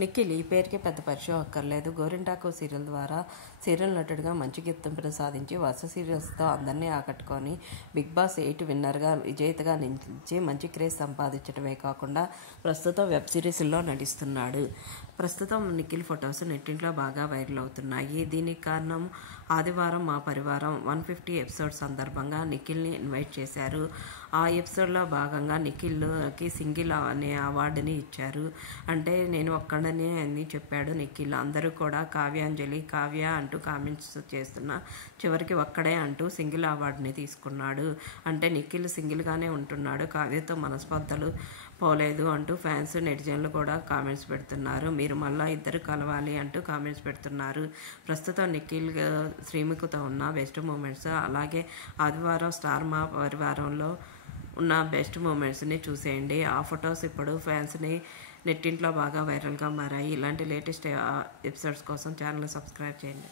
నిఖిల్ ఈ పేరుకి పెద్ద పరిచయం అక్కర్లేదు. గోరింటాకు సీరియల్ ద్వారా సీరియల్ నటుడిగా మంచి గుర్తింపును సాధించి వరుస సీరియల్స్తో అందరినీ ఆకట్టుకొని బిగ్ బాస్ 8 విన్నర్గా విజేతగా నిలిచి మంచి క్రేజ్ సంపాదించడమే కాకుండా ప్రస్తుతం వెబ్ సిరీస్లో నటిస్తున్నాడు. ప్రస్తుతం నిఖిల్ ఫొటోస్ నెట్టింట్లో బాగా వైరల్ అవుతున్నాయి. దీనికి కారణం ఆదివారం మా పరివారం 150 ఎపిసోడ్ సందర్భంగా నిఖిల్ని ఇన్వైట్ చేశారు. ఆ ఎపిసోడ్లో భాగంగా నిఖిల్కి సింగిల్ అనే అవార్డుని ఇచ్చారు. అంటే నేను ఒక్కడనే అని చెప్పాడు నిఖిల్. అందరూ కూడా కావ్యాంజలి కావ్య అంటూ కామెంట్స్ చేస్తున్నా చివరికి ఒక్కడే అంటూ సింగిల్ అవార్డుని తీసుకున్నాడు. అంటే నిఖిల్ సింగిల్గానే ఉంటున్నాడు, కావ్యతో మనస్పర్ధలు పోలేదు అంటూ ఫ్యాన్స్ నెటిజన్లు కూడా కామెంట్స్ పెడుతున్నారు. మీరు మళ్ళీ ఇద్దరు కలవాలి అంటూ కామెంట్స్ పెడుతున్నారు. ప్రస్తుతం నిఖిల్ శ్రీముఖితో ఉన్న బెస్ట్ మూమెంట్స్, అలాగే ఆదివారం స్టార్ మా పరివారంలో ఉన్న బెస్ట్ మూమెంట్స్ని చూసేయండి. ఆ ఫొటోస్ ఇప్పుడు ఫ్యాన్స్ని నెట్టింట్లో బాగా వైరల్గా మారాయి. ఇలాంటి లేటెస్ట్ ఎపిసోడ్స్ కోసం ఛానల్ సబ్స్క్రైబ్ చేయండి.